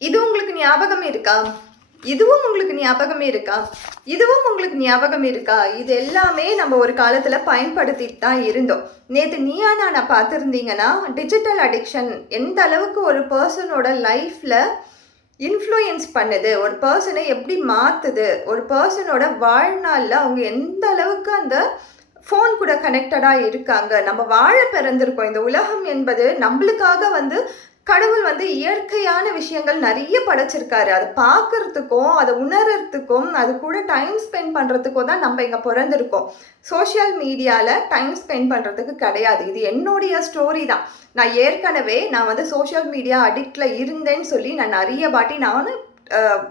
இது உங்களுக்கு ஞாபகம் இருக்கா? இதுவும் உங்களுக்கு ஞாபகம் இருக்கா? இதுவும் உங்களுக்கு ஞாபகம் இருக்கா? இது எல்லாமே நம்ம ஒரு காலத்தில் பயன்படுத்திட்டு தான் இருந்தோம். நேற்று நீயா நானா பார்த்துருந்தீங்கன்னா டிஜிட்டல் அடிக்ஷன் எந்த அளவுக்கு ஒரு பர்சனோட லைஃப்பில் இன்ஃப்ளூயன்ஸ் பண்ணுது, ஒரு பர்சனை எப்படி மாற்றுது, ஒரு பர்சனோட வாழ்நாளில் அவங்க எந்த அளவுக்கு அந்த ஃபோன் கூட கனெக்டடாக இருக்காங்க. நம்ம வாழ பிறந்திருக்கோம். இந்த உலகம் என்பது நம்மளுக்காக கடவுள் இயற்கையான விஷயங்கள் நிறைய படைச்சிருக்காரு. அதை பார்க்கறதுக்கும் அதை உணர்றதுக்கும் அது கூட டைம் ஸ்பெண்ட் பண்ணுறதுக்கும் தான் நம்ம இங்கே பிறந்திருக்கோம். சோஷியல் மீடியாவில் டைம் ஸ்பெண்ட் பண்ணுறதுக்கு கிடையாது. இது என்னுடைய ஸ்டோரி தான். நான் ஏற்கனவே சோஷியல் மீடியா அடிக்டில் இருந்தேன்னு சொல்லி நான் நிறைய வாட்டி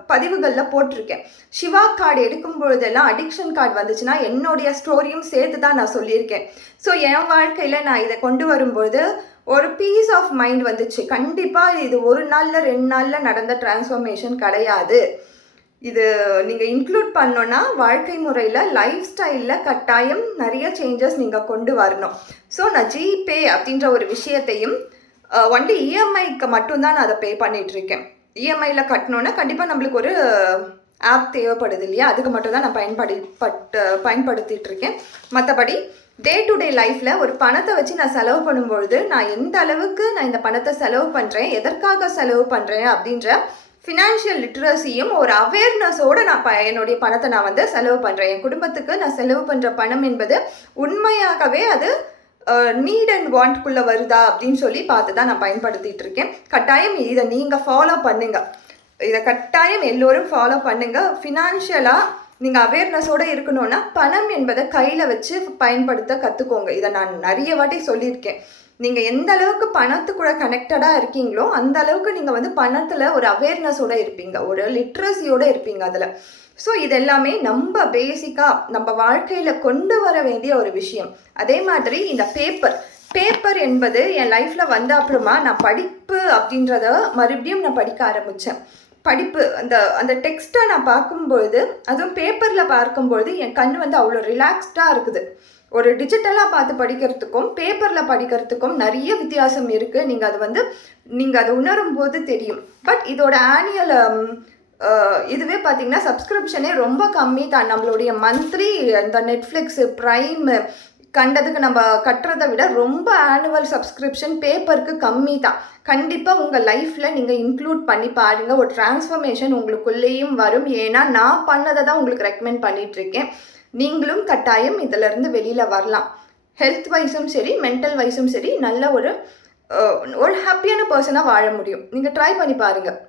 பதிவுகளில் போட்டிருக்கேன். சிவா கார்டு எடுக்கும் பொழுதெல்லாம் அடிக்ஷன் கார்டு வந்துச்சுன்னா என்னுடைய ஸ்டோரியும் சேர்த்து தான் நான் சொல்லியிருக்கேன். ஸோ என் வாழ்க்கையில் நான் இதை கொண்டு வரும்பொழுது ஒரு பீஸ் ஆஃப் மைண்ட் வந்துச்சு. கண்டிப்பாக இது ஒரு நாளில் 2 நாளில் நடந்த டிரான்ஸ்ஃபர்மேஷன் கிடையாது. இது நீங்கள் இன்க்ளூட் பண்ணோன்னா வாழ்க்கை முறையில் லைஃப் ஸ்டைலில் கட்டாயம் நிறைய சேஞ்சஸ் நீங்கள் கொண்டு வரணும். ஸோ நான் ஜிபே அப்படின்ற ஒரு விஷயத்தையும் ஒன்லி இஎம்ஐக்கு மட்டும்தான் நான் அதை பே பண்ணிகிட்ருக்கேன். இஎம்ஐயில் கட்டணுன்னா கண்டிப்பாக நம்மளுக்கு ஒரு ஆப் தேவைப்படுது இல்லையா, அதுக்கு மட்டும் தான் நான் பயன்படுத்திகிட்டு இருக்கேன். மற்றபடி டே டு டே லைஃப்பில் ஒரு பணத்தை வச்சு நான் செலவு பண்ணும்பொழுது நான் எந்த அளவுக்கு நான் இந்த பணத்தை செலவு பண்ணுறேன், எதற்காக செலவு பண்ணுறேன் அப்படின்ற ஃபினான்ஷியல் லிட்ரஸியும் ஒரு அவேர்னஸோடு நான் என்னுடைய பணத்தை நான் செலவு பண்ணுறேன். என் குடும்பத்துக்கு நான் செலவு பண்ணுற பணம் என்பது உண்மையாகவே அது நீட் அண்ட் வாண்ட்குள்ளே வருதா அப்படின்னு சொல்லி பார்த்து தான் நான் பயன்படுத்திகிட்டு இருக்கேன். கட்டாயம் இதை நீங்கள் ஃபாலோ பண்ணுங்கள். இதை கட்டாயம் எல்லோரும் ஃபாலோ பண்ணுங்கள். ஃபினான்ஷியலாக நீங்கள் அவேர்னஸோடு இருக்கணும்னா பணம் என்பதை கையில் வச்சு பயன்படுத்த கற்றுக்கோங்க. இதை நான் நிறைய வாட்டி சொல்லியிருக்கேன். நீங்கள் எந்த அளவுக்கு பணத்துக்கூட கனெக்டடாக இருக்கீங்களோ அந்த அளவுக்கு நீங்கள் பணத்தில் ஒரு அவேர்னஸோடு இருப்பீங்க, ஒரு லிட்ரஸியோடு இருப்பீங்க அதில். ஸோ இதெல்லாமே நம்ம பேசிக்காக நம்ம வாழ்க்கையில் கொண்டு வர வேண்டிய ஒரு விஷயம். அதே மாதிரி இந்த பேப்பர் என்பது என் லைஃப்பில் வந்த அப்புறமா நான் படிப்பு அப்படின்றத மறுபடியும் நான் படிக்க ஆரம்பித்தேன். படிப்பு அந்த டெக்ஸ்ட்டை நான் பார்க்கும்பொழுது, அதுவும் பேப்பரில் பார்க்கும்பொழுது என் கண் அவ்வளோ ரிலாக்ஸ்டாக இருக்குது. ஒரு டிஜிட்டலாக பார்த்து படிக்கிறதுக்கும் பேப்பரில் படிக்கிறதுக்கும் நிறைய வித்தியாசம் இருக்குது. நீங்கள் அதை உணரும் போது தெரியும். பட் இதோட ஆனுவல் இதுவே பார்த்திங்கன்னா சப்ஸ்கிரிப்ஷனே ரொம்ப கம்மி தான். நம்மளுடைய மந்த்லி இந்த நெட்ஃப்ளிக்ஸு ப்ரைமு கண்டதுக்கு நம்ம கட்டுறதை விட ரொம்ப ஆனுவல் சப்ஸ்கிரிப்ஷன் பேப்பருக்கு கம்மி தான். கண்டிப்பாக உங்கள் லைஃப்பில் நீங்கள் இன்க்ளூட் பண்ணி பாருங்கள். ஒரு டிரான்ஸ்ஃபர்மேஷன் உங்களுக்குள்ளேயும் வரும். ஏன்னா நான் பண்ணதை தான் உங்களுக்கு ரெக்கமெண்ட் பண்ணிகிட்ருக்கேன். நீங்களும் கட்டாயம் இதிலேருந்து வெளியில் வரலாம். ஹெல்த் வைஸும் சரி, மென்டல் வைஸும் சரி, நல்ல ஒரு ஹாப்பியான பர்சனாக வாழ முடியும். நீங்கள் ட்ரை பண்ணி பாருங்கள்.